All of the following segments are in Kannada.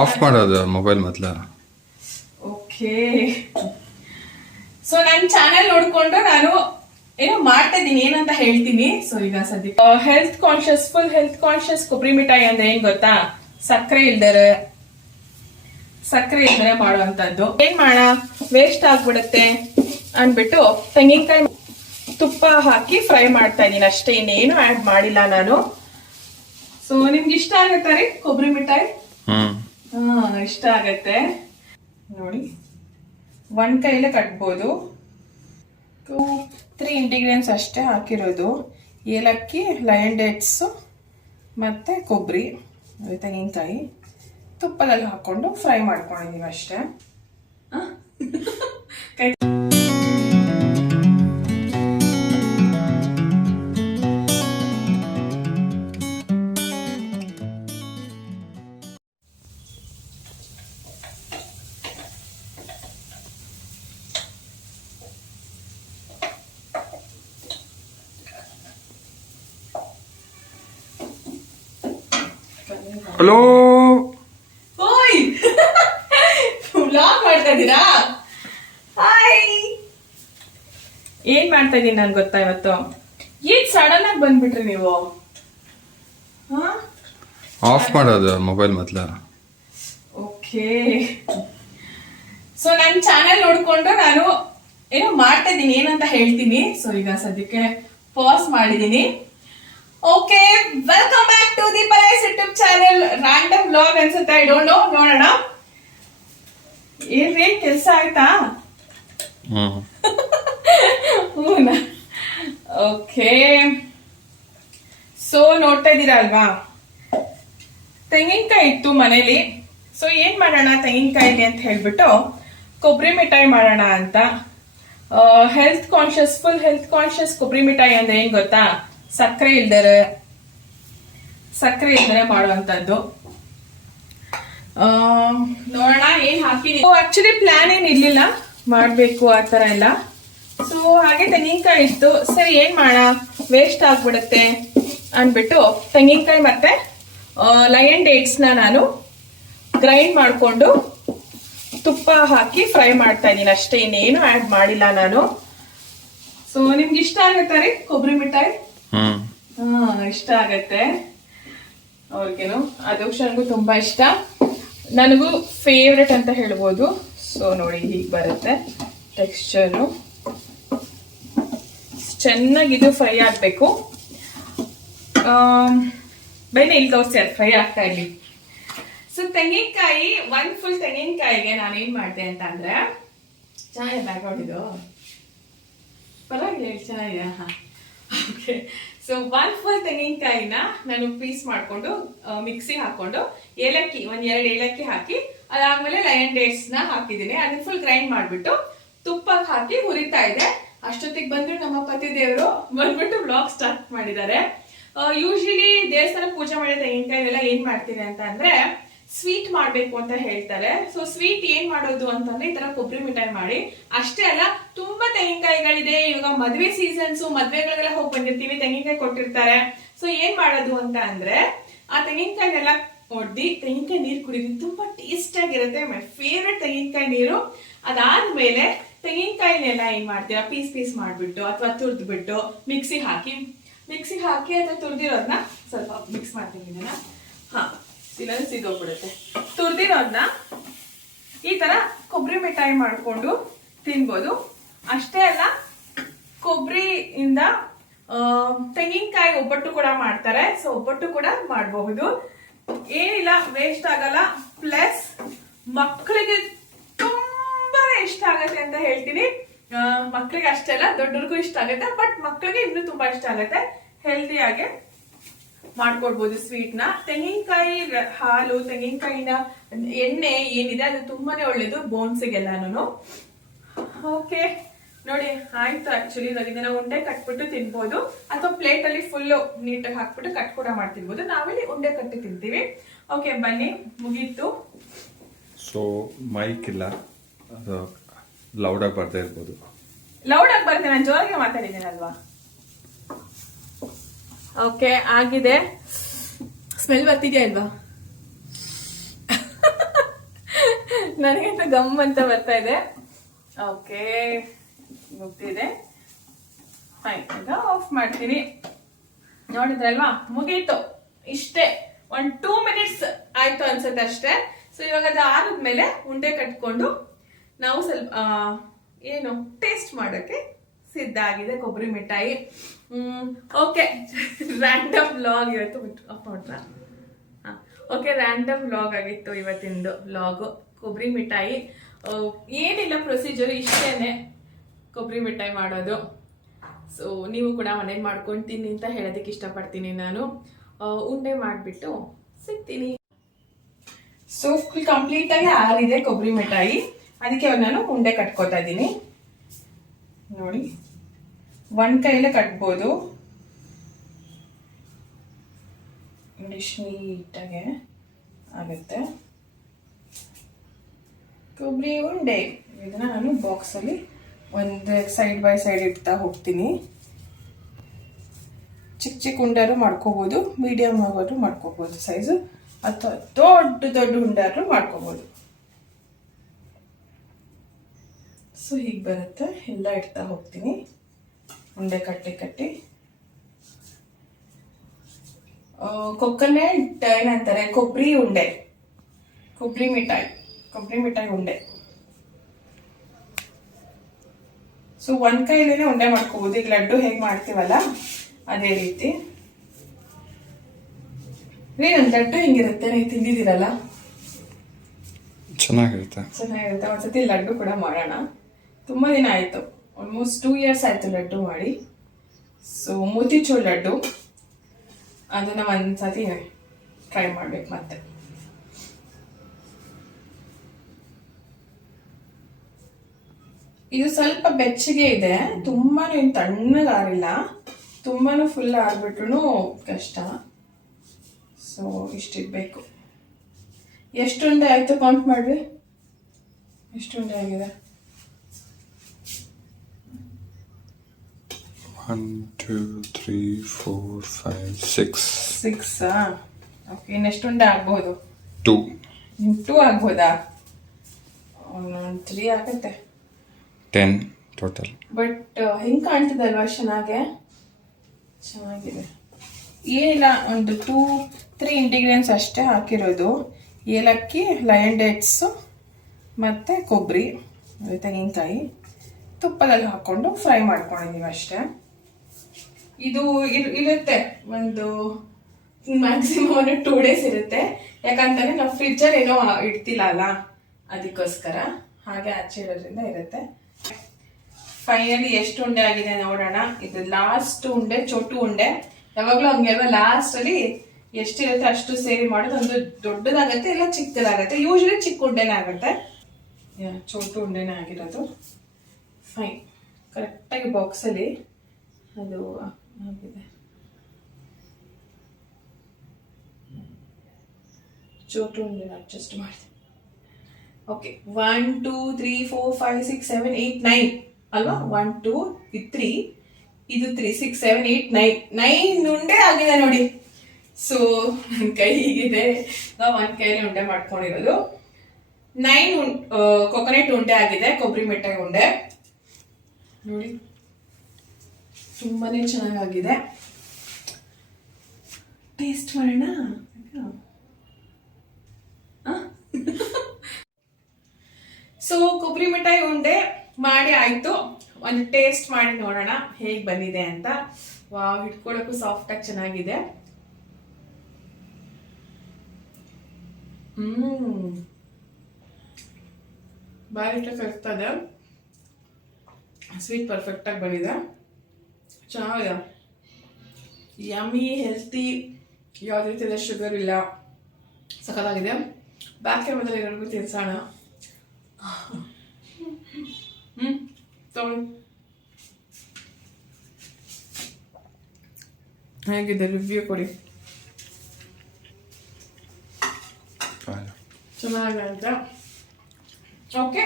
ಆಫ್ ಮಾಡೋದು ಮೊಬೈಲ್ ಮೊದಲ. ಓಕೆ, ಸೊ ನನ್ನ ಚಾನೆಲ್ ನೋಡ್ಕೊಂಡು ನಾನು ಏನೋ ಮಾಡ್ತಾ ಇದ್ದೀನಿ, ಏನಂತ ಹೇಳ್ತೀನಿ. ಸೊ ಈಗ ಸದ್ಯಕ್ಕೆ health conscious, full health conscious ಕೊಬ್ಬರಿ ಮಿಠಾಯಿ ಅಂದ್ರೆ ಏನ್ ಗೊತ್ತಾ? ಸಕ್ಕರೆ ಇಲ್ದರೆ ಮಾಡುವಂತದ್ದು. ಏನ್ ಮಾಡ, ವೇಸ್ಟ್ ಆಗ್ಬಿಡುತ್ತೆ ಅನ್ಬಿಟ್ಟು ತೆಂಗಿನಕಾಯಿ ತುಪ್ಪ ಹಾಕಿ ಫ್ರೈ ಮಾಡ್ತಾ ಇದೀನಿ ಅಷ್ಟೇ, ಇನ್ನೇನು ಆಡ್ ಮಾಡಿಲ್ಲ ನಾನು. ಸೊ ನಿಮ್ಗೆ ಇಷ್ಟ ಆಗತ್ತೆ ರೀ ಕೊಬ್ಬರಿ ಮಿಠಾಯಿ? ಇಷ್ಟ ಆಗತ್ತೆ ನೋಡಿ. ಒಂದ್ ಕೈಲೇ ಕಟ್ಬೋದು. 2-3 ಇಂಗ್ರೀಡಿಯೆಂಟ್ಸ್ ಅಷ್ಟೇ ಹಾಕಿರೋದು. ಏಲಕ್ಕಿ, ಲಯನ್ ಡೇಟ್ಸ್ ಮತ್ತೆ ಕೊಬ್ಬರಿ, ತೆಂಗಿನಕಾಯಿ ತುಪ್ಪದಲ್ಲಿ ಹಾಕೊಂಡು ಫ್ರೈ ಮಾಡ್ಕೊಂಡಿದೀವಿ ಅಷ್ಟೇ. ಹಲೋ, ಓಯ್ ವ್ಲಾಗ್ ಮಾಡ್ತಾ ಇದ್ದೀರಾ? ಹಾಯ್, ಏನ್ ಮಾಡ್ತಾ ಇದೀನಿ ನನ್ ಗೊತ್ತಾ ಇವತ್ತು? ಏನ್ ಸಡನ್ ಆಗಿ ಬಂದ್ಬಿಟ್ರಿ ನೀವು? ಆಫ್ ಮಾಡೋದು ಮೊಬೈಲ್ ಮೊದಲ. ಓಕೆ, ಸೊ ನನ್ನ ಚಾನೆಲ್ ನೋಡ್ಕೊಂಡು ನಾನು ಏನೋ ಮಾಡ್ತಾ ಇದ್ದೀನಿ, ಏನಂತ ಹೇಳ್ತೀನಿ. ಸೊ ಈಗ ಸದ್ಯಕ್ಕೆ ಪಾಸ್ ಮಾಡಿದೀನಿ. Okay, welcome back to the Paresh YouTube channel. Random vlog ಅನ್ಸುತ್ತೆ, ಐ ಡೋಂಟ್ ನೋ, ನೋಡೋಣ. ಏನ್ರಿ ಕೆಲ್ಸ ಆಯ್ತಾ? ಹೂನಾ? ಓಕೆ, ಸೊ ನೋಡ್ತಾ ಇದ್ದೀರಾ ಅಲ್ವಾ, ತೆಂಗಿನಕಾಯಿ ಇತ್ತು ಮನೇಲಿ. ಸೊ ಏನ್ ಮಾಡೋಣ ತೆಂಗಿನಕಾಯಿಲಿ ಅಂತ ಹೇಳ್ಬಿಟ್ಟು ಕೊಬ್ಬರಿ ಮಿಠಾಯಿ ಮಾಡೋಣ ಅಂತ. Health conscious, full health conscious ಕೊಬ್ಬರಿ ಮಿಠಾಯಿ ಅಂದ್ರೆ ಏನ್ ಗೊತ್ತಾ? ಸಕ್ಕರೆ ಇಲ್ದರೆ ಮಾಡುವಂತದ್ದು. ನೋಡೋಣ ಏನ್ ಹಾಕಿದೀನಿ. ಆಕ್ಚುಲಿ ಪ್ಲಾನ್ ಏನ್ ಇರ್ಲಿಲ್ಲ ಮಾಡ್ಬೇಕು ಆ ತರ ಎಲ್ಲ. ಸೊ ಹಾಗೆ ತೆಂಗಿನಕಾಯಿ ಇತ್ತು, ಸರಿ ಏನ್ ಮಾಡ, ವೇಸ್ಟ್ ಆಗ್ಬಿಡುತ್ತೆ ಅನ್ಬಿಟ್ಟು ತೆಂಗಿನಕಾಯಿ ಮತ್ತೆ ಲಯನ್ ಡೇಟ್ಸ್ ನಾನು ಗ್ರೈಂಡ್ ಮಾಡ್ಕೊಂಡು ತುಪ್ಪ ಹಾಕಿ ಫ್ರೈ ಮಾಡ್ತಾ ಇದೀನಿ ಅಷ್ಟೇ, ಇನ್ನೇನು ಆಡ್ ಮಾಡಿಲ್ಲ ನಾನು. ಸೊ ನಿಮ್ಗೆ ಇಷ್ಟ ಆಗತ್ತೆ ರೀ ಕೊಬ್ಬರಿ ಮಿಠಾಯಿ? ಇಷ್ಟ ಆಗತ್ತೆ ಅವ್ರಿಗೇನು, ಅದಕ್ಷನ್ಗೂ ತುಂಬಾ ಇಷ್ಟ, ನನಗೂ ಫೇವ್ರೆಟ್ ಅಂತ ಹೇಳ್ಬೋದು. ಸೊ ನೋಡಿ ಹೀಗೆ ಬರುತ್ತೆ ಟೆಕ್ಸ್ಚರು, ಚೆನ್ನಾಗಿ ಇದು ಫ್ರೈ ಆಗ್ಬೇಕು. ಬನ್ನಿ ಇಲ್ಲಿ ತೋರಿಸಿ, ಅದು ಫ್ರೈ ಆಗ್ತಾ ಇರ್ಲಿ. ಸೊ ತೆಂಗಿನಕಾಯಿ, 1 ಫುಲ್ ತೆಂಗಿನಕಾಯಿಗೆ ನಾನು ಏನ್ ಮಾಡಿದೆ ಅಂತ ಅಂದ್ರೆ, ಚೆನ್ನಾಗಿದೆ ಬ್ಯಾಕ್ಗ್ರೌಂಡ್ ಇದು, ಪರವಾಗಿಲ್ಲ ಚೆನ್ನಾಗಿದೆ. ಓಕೆ, ಸೊ 1 ಫುಲ್ ತೆಂಗಿನಕಾಯಿನ ನಾನು ಪೀಸ್ ಮಾಡ್ಕೊಂಡು ಮಿಕ್ಸಿ ಹಾಕೊಂಡು ಏಲಕ್ಕಿ 1-2 ಏಲಕ್ಕಿ ಹಾಕಿ, ಅದಾದ್ಮೇಲೆ ಲಯನ್ ಡೇಟ್ಸ್ ನ ಹಾಕಿದ್ದೀನಿ. ಅದನ್ನ ಫುಲ್ ಗ್ರೈಂಡ್ ಮಾಡ್ಬಿಟ್ಟು ತುಪ್ಪಕ್ಕೆ ಹಾಕಿ ಹುರಿತಾ ಇದೆ. ಅಷ್ಟೊತ್ತಿಗೆ ಬಂದ್ರು ನಮ್ಮ ಪತಿ ದೇವರು ಬಂದ್ಬಿಟ್ಟು ಬ್ಲಾಗ್ ಸ್ಟಾರ್ಟ್ ಮಾಡಿದ್ದಾರೆ. ಯೂಶಲಿ ದೇವಸ್ಥಾನ ಪೂಜೆ ಮಾಡಿದ ತೆಂಗಿನಕಾಯಿನೆಲ್ಲ ಏನ್ ಮಾಡ್ತೀನಿ ಅಂತ ಅಂದ್ರೆ ಸ್ವೀಟ್ ಮಾಡ್ಬೇಕು ಅಂತ ಹೇಳ್ತಾರೆ. ಸೊ ಸ್ವೀಟ್ ಏನ್ ಮಾಡೋದು ಅಂತಂದ್ರೆ ಈ ತರ ಕೊಬ್ಬರಿ ಮಿಠಾಯಿ ಮಾಡಿ. ಅಷ್ಟೇ ಅಲ್ಲ, ತುಂಬಾ ತೆಂಗಿನಕಾಯಿಗಳಿದೆ. ಇವಾಗ ಮದ್ವೆ ಸೀಸನ್ಸ್, ಮದ್ವೆಗಳಿಗೆಲ್ಲ ಹೋಗಿ ಬಂದಿರ್ತೀವಿ, ತೆಂಗಿನಕಾಯಿ ಕೊಟ್ಟಿರ್ತಾರೆ. ಸೊ ಏನ್ ಮಾಡೋದು ಅಂತ ಅಂದ್ರೆ ಆ ತೆಂಗಿನಕಾಯಿನೆಲ್ಲ ಹೊಡ್ದಿ ತೆಂಗಿನಕಾಯಿ ನೀರು ಕುಡಿದು ತುಂಬಾ ಟೇಸ್ಟ್ ಆಗಿರುತ್ತೆ. ಮೈ ಫೇವ್ರೆಟ್ ತೆಂಗಿನಕಾಯಿ ನೀರು. ಅದಾದ್ಮೇಲೆ ತೆಂಗಿನಕಾಯಿನೆಲ್ಲ ಏನ್ ಮಾಡ್ತೀರಾ, ಪೀಸ್ ಮಾಡ್ಬಿಟ್ಟು ಅಥವಾ ತುರ್ದ್ಬಿಟ್ಟು ಮಿಕ್ಸಿ ಹಾಕಿ ಅಥವಾ ತುರ್ದಿರೋದನ್ನ ಸ್ವಲ್ಪ ಮಿಕ್ಸ್ ಮಾಡ್ತೀನಿ ಇದನ್ನ. ಇಲ್ಲಾಂದ್ರೆ ಸಿಗೋಗ್ಬಿಡುತ್ತೆ. ತುರ್ದಿರೋದನ್ನ ಈ ತರ ಕೊಬ್ಬರಿ ಮಿಠಾಯಿ ಮಾಡ್ಕೊಂಡು ತಿನ್ಬೋದು. ಅಷ್ಟೇ ಅಲ್ಲ, ಕೊಬ್ಬರಿಯಿಂದ ತೆಂಗಿನಕಾಯಿ ಒಬ್ಬಟ್ಟು ಕೂಡ ಮಾಡ್ತಾರೆ. ಸೊ ಒಬ್ಬಟ್ಟು ಕೂಡ ಮಾಡಬಹುದು, ಏನಿಲ್ಲ, ವೇಸ್ಟ್ ಆಗಲ್ಲ. ಪ್ಲಸ್ ಮಕ್ಕಳಿಗೆ ತುಂಬಾ ಇಷ್ಟ ಆಗತ್ತೆ ಅಂತ ಹೇಳ್ತೀನಿ. ಮಕ್ಕಳಿಗೆ ಅಷ್ಟೇ ಅಲ್ಲ, ದೊಡ್ಡರಿಗೂ ಇಷ್ಟ ಆಗುತ್ತೆ. ಬಟ್ ಮಕ್ಕಳಿಗೆ ಇನ್ನೂ ತುಂಬಾ ಇಷ್ಟ ಆಗುತ್ತೆ. ಹೆಲ್ದಿಯಾಗಿ ಮಾಡ್ಕೊಡ್ಬೋದು ಸ್ವೀಟ್ ನ. ತೆಂಗಿನಕಾಯಿ ಹಾಲು, ತೆಂಗಿನಕಾಯಿನ ಎಣ್ಣೆ ಏನಿದೆ ಅದು ತುಂಬಾನೇ ಒಳ್ಳೇದು ಬೋನ್ಸ್ಗೆಲ್ಲಾನು. ಓಕೆ ನೋಡಿ ಆಯ್ತು. ಆಕ್ಚುಲಿ ಇದನ್ನ ಉಂಡೆ ಕಟ್ಬಿಟ್ಟು ತಿನ್ಬೋದು, ಅಥವಾ ಪ್ಲೇಟ್ ಅಲ್ಲಿ ಫುಲ್ ನೀಟಾಗಿ ಹಾಕ್ಬಿಟ್ಟು ಕಟ್ ಕೂಡ ಮಾಡ್ತಿರ್ಬೋದು. ನಾವಿಲ್ಲಿ ಉಂಡೆ ಕಟ್ಟಿ ತಿಂತೀವಿ. ಓಕೆ ಬನ್ನಿ, ಮುಗೀತು. ಸೊ ಮೈಕ್ ಇಲ್ಲ, ಅದು ಲೌಡಾಗಿ ಬರ್ತಾ ಇರ್ಬೋದು. ಲೌಡಾಗಿ ಬರ್ತೇನೆ, ನಾನು ಜೋರಾಗಿ ಮಾತಾಡಿದ್ದೇನಲ್ವಾ. ಓಕೆ ಆಗಿದೆ. ಸ್ಮೆಲ್ ಬರ್ತಿದ್ಯಾ ಇಲ್ವಾ? ನನಗಂತ ಗಮ್ ಅಂತ ಬರ್ತಾ ಇದೆ. ಓಕೆ, ಮುಗ್ದಿದೆ. ಫೈನ್, ಈಗ ಆಫ್ ಮಾಡ್ತೀನಿ. ನೋಡಿದ್ರಲ್ವಾ, ಮುಗೀತು. ಇಷ್ಟೇ, 1-2 ಮಿನಿಟ್ಸ್ ಆಯ್ತು ಅನ್ಸುತ್ತೆ ಅಷ್ಟೇ. ಸೊ ಇವಾಗ ಅದು ಆರಿದ್ಮೇಲೆ ಉಂಡೆ ಕಟ್ಕೊಂಡು ನಾವು ಸ್ವಲ್ಪ ಏನು ಟೇಸ್ಟ್ ಮಾಡೋಕೆ ಸಿದ್ಧ ಆಗಿದೆ ಕೊಬ್ಬರಿ ಮಿಠಾಯಿ. ಓಕೆ, ರ್ಯಾಂಡಮ್ ವ್ಲಾಗ್ ಇವತ್ತು ನೋಡ್ರ. ಓಕೆ, ರ್ಯಾಂಡಮ್ ವ್ಲಾಗ್ ಆಗಿತ್ತು ಇವತ್ತಿಂದು ವ್ಲಾಗ್. ಕೊಬ್ಬರಿ ಮಿಠಾಯಿ ಏನಿಲ್ಲ, ಪ್ರೊಸೀಜರ್ ಇಷ್ಟೇನೆ ಕೊಬ್ಬರಿ ಮಿಠಾಯಿ ಮಾಡೋದು. ಸೊ ನೀವು ಕೂಡ ಮನೇಲಿ ಮಾಡ್ಕೊಳ್ತೀನಿ ಅಂತ ಹೇಳೋದಕ್ಕೆ ಇಷ್ಟಪಡ್ತೀನಿ ನಾನು. ಉಂಡೆ ಮಾಡಿಬಿಟ್ಟು ಸಿಗ್ತೀನಿ. ಸೊ ಫುಲ್ ಕಂಪ್ಲೀಟ್ ಆಗಿ ಆರಿದೆ ಕೊಬ್ಬರಿ ಮಿಠಾಯಿ. ಅದಕ್ಕೆ ನಾನು ಉಂಡೆ ಕಟ್ಕೋತಾ ಇದ್ದೀನಿ. ನೋಡಿ, ಒಂದ್ ಕೈಲೇ ಕಟ್ಬೋದು. ನೀಟಾಗೆ ಆಗುತ್ತೆ ಕೊಬ್ಬರಿ ಉಂಡೆ. ಇದನ್ನ ನಾನು ಬಾಕ್ಸ್ ಅಲ್ಲಿ ಒಂದು ಸೈಡ್ ಬೈ ಸೈಡ್ ಇಡ್ತಾ ಹೋಗ್ತೀನಿ. ಚಿಕ್ಕ ಚಿಕ್ಕ ಉಂಡಾರು ಮಾಡ್ಕೋಬಹುದು, ಮೀಡಿಯಂ ಆಗೋರು ಮಾಡ್ಕೋಬಹುದು ಸೈಜು, ಅಥವಾ ದೊಡ್ಡ ದೊಡ್ಡ ಉಂಡಾರು ಮಾಡ್ಕೋಬಹುದು. ಸೊ ಹೀಗೆ ಬರುತ್ತೆ. ಎಲ್ಲ ಇಡ್ತಾ ಹೋಗ್ತೀನಿ ಉಂಡೆ ಕಟ್ಟಿ ಕಟ್ಟಿ. ಕೊಕೊನಟ್ ಏನಂತಾರೆ, ಕೊಬ್ಬರಿ ಉಂಡೆ, ಕೊಬ್ಬರಿ ಮಿಠಾಯಿ ಉಂಡೆ. ಸೊ ಒಂದ್ ಕೈಲೇನೆ ಉಂಡೆ ಮಾಡ್ಕೋಬಹುದು. ಈಗ ಲಡ್ಡು ಹೇಗ್ ಮಾಡ್ತೀವಲ್ಲ ಅದೇ ರೀತಿ. ಒಂದ್ ಲಡ್ಡು ಹಿಂಗಿರುತ್ತೆ, ನೀವು ತಿಂದಿದ್ದೀರಲ್ಲ, ಚೆನ್ನಾಗಿರುತ್ತೆ. ಒಂದ್ಸತಿ ಲಡ್ಡು ಕೂಡ ಮಾಡೋಣ. ತುಂಬಾ ದಿನ ಆಯ್ತು, ಆಲ್ಮೋಸ್ಟ್ 2 years ಆಯ್ತು ಲಡ್ಡು ಮಾಡಿ. ಸೊ ಮೋತಿಚೂರ್ ಲಡ್ಡು, ಅದನ್ನ ಒಂದ್ಸತಿ ಟ್ರೈ ಮಾಡ್ಬೇಕು ಮತ್ತೆ. ಇದು ಸ್ವಲ್ಪ ಬೆಚ್ಚಗೆ ಇದೆ, ತುಂಬಾನು ಏನು ತಣ್ಣಗಾರಿಲ್ಲ, ತುಂಬಾನು ಫುಲ್ ಆಗ್ಬಿಟ್ರು ಕಷ್ಟ. ಸೊ ಇಷ್ಟಿರ್ಬೇಕು. ಎಷ್ಟು ಉಂಡೆ ಆಯ್ತು ಕೌಂಟ್ ಮಾಡ್ರಿ, ಎಷ್ಟು ಉಂಡೆ ಆಗಿದೆ? 1 2 3 4 5 6. ಓಕೆ, ಇನ್ನೆಷ್ಟು ಉಂಡೆ ಆಗ್ಬಹುದು? 2. 2 ಆಗ್ಬೋದಾ? 3 ಆಗುತ್ತೆ. 10 ಟೋಟಲ್. ಬಟ್ ಹೆಂಗ್ ಕಾಣ್ತದಲ್ವಾ, ಚೆನ್ನಾಗಿದೆ. ಏನಿಲ್ಲ, ಒಂದು 2-3 ಇಂಗ್ರೀಡಿಯೆಂಟ್ಸ್ ಅಷ್ಟೇ ಹಾಕಿರೋದು. ಏಲಕ್ಕಿ, ಲಯನ್ ಡೇಟ್ಸ್, ಮತ್ತೆ ಕೊಬ್ಬರಿ, ತೆಂಗಿನಕಾಯಿ ತುಪ್ಪದಲ್ಲಿ ಹಾಕೊಂಡು ಫ್ರೈ ಮಾಡ್ಕೊಂಡಿದೀವಿ ಅಷ್ಟೇ. ಇದು ಇರುತ್ತೆ ಒಂದು ಮ್ಯಾಕ್ಸಿಮಮ್ 2 days ಇರುತ್ತೆ. ಯಾಕಂತಂದ್ರೆ ನಾವು ಫ್ರಿಜ್ಜಲ್ಲಿ ಏನೋ ಇಡ್ತಿಲ್ಲ ಅಲ್ಲ, ಅದಕ್ಕೋಸ್ಕರ ಹಾಗೆ ಆಚೆ ಇರೋದ್ರಿಂದ ಇರುತ್ತೆ. ಫೈನಲಿ ಎಷ್ಟು ಉಂಡೆ ಆಗಿದೆ ನೋಡೋಣ. ಇದು ಲಾಸ್ಟ್ ಉಂಡೆ, ಚೋಟು ಉಂಡೆ. ಯಾವಾಗ್ಲೂ ಹಂಗೆಲ್ವಾ, ಲಾಸ್ಟ್ ಅಲ್ಲಿ ಎಷ್ಟಿರುತ್ತೆ ಅಷ್ಟು ಸೇರಿ ಮಾಡೋದು. ಒಂದು ದೊಡ್ಡದಾಗತ್ತೆ, ಇಲ್ಲ ಚಿಕ್ಕದಾಗತ್ತೆ. ಯೂಶಲಿ ಚಿಕ್ಕ ಉಂಡೆನೇ ಆಗುತ್ತೆ. ಚೋಟು ಉಂಡೆನೇ ಆಗಿರೋದು. ಫೈನ್, ಕರೆಕ್ಟಾಗಿ ಬಾಕ್ಸಲ್ಲಿ ಅದು ಆಗಿದೆ. ಚೋಟು ಉಂಡೆ ಅಡ್ಜಸ್ಟ್ ಮಾಡಿದೆ. ಓಕೆ, 1 2 3 4 5 6 7 8 9 ಅಲ್ವಾ? 1 2 3, ಇದು 3 6 7 8 9 ಉಂಡೆ ಆಗಿದೆ ನೋಡಿ. ಸೊ ನನ್ನ ಕೈ ಹೀಗಿದೆ, ನಾವು ಒಂದ್ ಕೈಯಲ್ಲಿ ಉಂಡೆ ಮಾಡ್ಕೊಂಡಿರೋದು. 9 ಕೊಕೊನಟ್ ಉಂಡೆ ಆಗಿದೆ, ಕೊಬ್ಬರಿ ಮಿಠಾಯಿ ಉಂಡೆ ನೋಡಿ, ತುಂಬಾನೇ ಚೆನ್ನಾಗಿದೆ. ಟೇಸ್ಟ್ ಮಾಡೋಣ. ಸೊ ಕೊಬ್ಬರಿ ಮಿಠಾಯಿ ಉಂಡೆ ಮಾಡಿ ಆಯ್ತು. ಒಂದು ಟೇಸ್ಟ್ ಮಾಡಿ ನೋಡೋಣ ಹೇಗ್ ಬಂದಿದೆ ಅಂತ. ವಾವ್, ಹಿಡ್ಕೊಳ್ಳೋಕ್ಕೂ ಸಾಫ್ಟ್ ಆಗಿ ಚೆನ್ನಾಗಿದೆ. ಬಾರಿ ಕರ್ತದೆ, ಸ್ವೀಟ್ ಪರ್ಫೆಕ್ಟ್ ಆಗಿ ಬಂದಿದೆ, ಚೆನ್ನಾಗಿದೆ. ಯಮ್ಮಿ, ಹೆಲ್ತಿ, ಯಾವ್ದು ರೀತಿಯ ಶುಗರ್ ಇಲ್ಲ, ಸಖತ್ತಾಗಿದೆ. ಬ್ಯಾಕ್ ಕ್ಯಾಮರಾದಲ್ಲಿ ಎಲ್ಲರಿಗೂ ತಿನ್ಸೋಣ. ತಗೊಳ್ಳಿ, ಹೇಗಿದೆ ರಿವ್ಯೂ ಕೊಡಿ. ಚೆನ್ನಾಗಂತ. ಓಕೆ,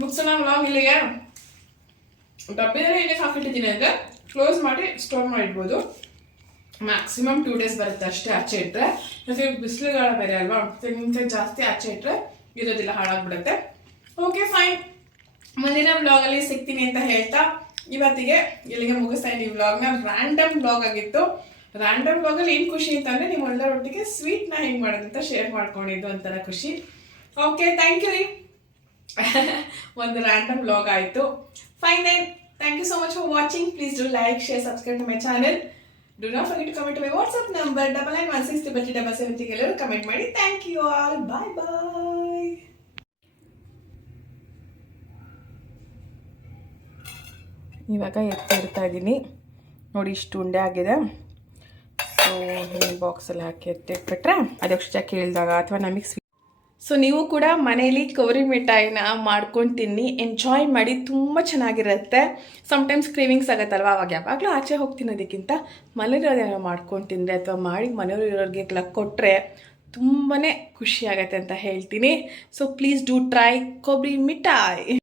ಮುಗಿಸೋಣ ವ್ಲಾಗ್ ಇಲ್ಲಿಗೆ. ಡಬ್ಬಿಯಲ್ಲಿ ಏನಕ್ಕೆ ಹಾಕಿಟ್ಟಿದ್ದೀನಿ ಅಂದರೆ ಕ್ಲೋಸ್ ಮಾಡಿ ಸ್ಟೋರ್ ಮಾಡಿಡ್ಬೋದು. ಮ್ಯಾಕ್ಸಿಮಮ್ 2 days ಬರುತ್ತೆ ಅಷ್ಟೇ ಆಚೆ ಇಟ್ಟರೆ. ಮತ್ತೆ ಬಿಸಿಲುಗಾಲ ಬೇರೆ ಅಲ್ವಾ, ತೆಂಗಿನಕಾಯಿ ಜಾಸ್ತಿ ಆಚೆ ಇಟ್ಟರೆ ಇರೋದಿಲ್ಲ, ಹಾಳಾಗ್ಬಿಡುತ್ತೆ. ಓಕೆ ಫೈನ್, ಮುಂದಿನ ವ್ಲಾಗಲ್ಲಿ ಸಿಗ್ತೀನಿ ಅಂತ ಹೇಳ್ತಾ ಇವತ್ತಿಗೆ ಇಲ್ಲಿಗೆ ಮುಗಿಸ್ತಾ ಇದ್ದೀನಿ ವ್ಲಾಗ್ನ. ರ್ಯಾಂಡಮ್ ವ್ಲಾಗ್ ಆಗಿತ್ತು. ರ್ಯಾಂಡಮ್ ವ್ಲಾಗಲ್ಲಿ ಏನು ಖುಷಿ ಅಂತಂದರೆ ನಿಮ್ಮೆಲ್ಲರೊಟ್ಟಿಗೆ ಸ್ವೀಟ್ನ ಹೆಂಗೆ ಮಾಡೋದಂತ ಶೇರ್ ಮಾಡ್ಕೊಂಡಿದ್ದು ಒಂಥರ ಖುಷಿ. ಓಕೆ, ಥ್ಯಾಂಕ್ ಯು ರೀ. ಒಂದು ರ್ಯಾಂಡಮ್ ವ್ಲಾಗ್ ಆಯಿತು. Fine then, thank you so much for watching. Please do like, share, subscribe to my channel. Do not forget to comment to my WhatsApp number 99163377 ಎಲ್ಲರೂ ಕಮೆಂಟ್ ಮಾಡಿ. ಥ್ಯಾಂಕ್ ಯು ಆಲ್, ಬಾಯ್ ಬಾಯ್. ಇವಾಗ ಎತ್ತಿಡ್ತಾ ಇದ್ದೀನಿ ನೋಡಿ, ಇಷ್ಟು ಉಂಡೆ ಆಗಿದೆ. ಸೊ ಈ ಬಾಕ್ಸಲ್ಲಿ ಹಾಕಿ ಎತ್ತಿಟ್ಬಿಟ್ರೆ ಅದಕ್ಷ ಕೇಳಿದಾಗ ಅಥವಾ ನಮಗೆ ಸೊ ನೀವು ಕೂಡ ಮನೇಲಿ ಕೊಬ್ಬರಿ ಮಿಠಾಯಿನ ಮಾಡ್ಕೊಂಡು ತಿನ್ನಿ, ಎಂಜಾಯ್ ಮಾಡಿ, ತುಂಬ ಚೆನ್ನಾಗಿರುತ್ತೆ. ಸಮ್ಟೈಮ್ಸ್ ಕ್ರೇವಿಂಗ್ಸ್ ಆಗುತ್ತಲ್ವ, ಅವಾಗ ಯಾವಾಗಲೂ ಆಚೆ ಹೋಗಿ ತಿನ್ನೋದಕ್ಕಿಂತ ಮನೇಲಿರೋದೇನೋ ಮಾಡ್ಕೊಂಡು ತಿಂದರೆ ಅಥವಾ ಮಾಡಿ ಮನೆಯವ್ರಿಗೆ ಕೊಟ್ಟರೆ ತುಂಬಾ ಖುಷಿಯಾಗತ್ತೆ ಅಂತ ಹೇಳ್ತೀನಿ. ಸೊ ಪ್ಲೀಸ್ ಡೂ ಟ್ರೈ ಕೊಬ್ಬರಿ ಮಿಠಾಯಿ.